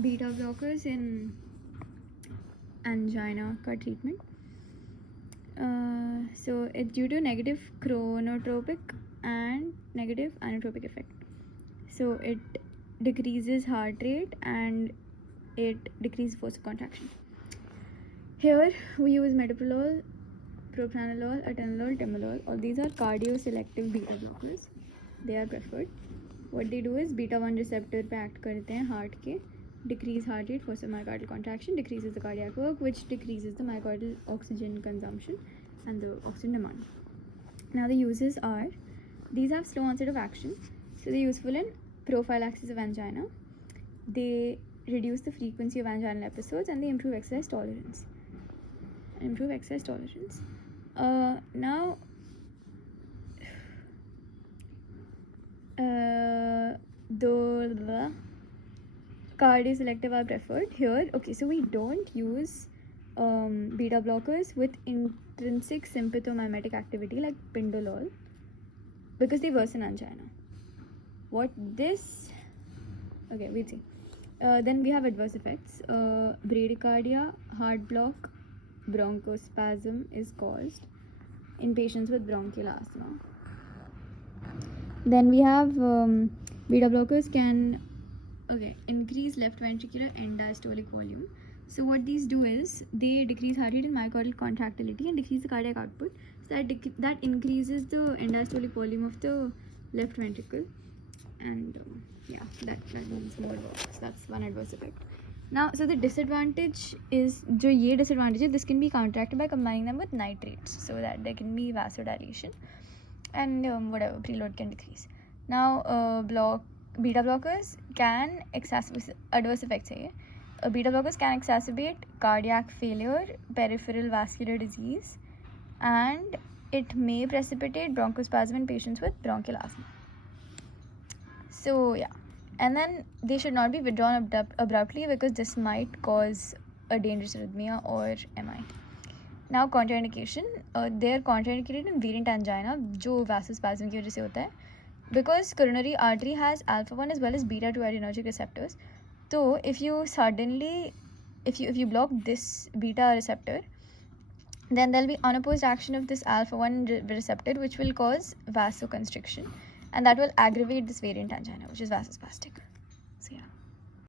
beta blockers in angina ka treatment. So it's due to negative chronotropic and negative inotropic effect. So it decreases heart rate and it decreases force of contraction. Here we use metoprolol, propranolol, atenolol, timolol. All these are cardioselective beta blockers. They are preferred. What they do is beta 1 receptor पे act करते हैं heart के, decrease heart rate, force of myocardial contraction, decreases the cardiac work, which decreases the myocardial oxygen consumption and the oxygen demand. Now the uses are, these have slow onset of action, so they're useful in prophylaxis of angina. They reduce the frequency of anginal episodes and they improve exercise tolerance. Now the cardioselective are preferred here. Okay, so we don't use beta blockers with intrinsic sympathomimetic activity like pindolol because they worsen angina. We'll see. Then we have adverse effects. Bradycardia, heart block, bronchospasm is caused in patients with bronchial asthma. Then we have beta blockers can increase left ventricular end diastolic volume. So what these do is they decrease heart rate and myocardial contractility and decrease the cardiac output. So that increases the end diastolic volume of the left ventricle, and that means more work. So that's one adverse effect. Now, so the disadvantage is, this can be counteracted by combining them with nitrates so that there can be vasodilation and preload can decrease. Now, beta blockers can exacerbate adverse effects. Beta blockers can exacerbate cardiac failure, peripheral vascular disease, and it may precipitate bronchospasm in patients with bronchial asthma. So and then they should not be withdrawn abruptly because this might cause a dangerous arrhythmia or MI. Now contraindication, they are contraindicated in variant angina, जो vasospasm की वजह से होता है, because coronary artery has alpha 1 as well as beta 2 adrenergic receptors. So if you block this beta receptor, then there'll be unopposed action of this alpha 1 receptor, which will cause vasoconstriction, and that will aggravate this variant angina, which is vasospastic. So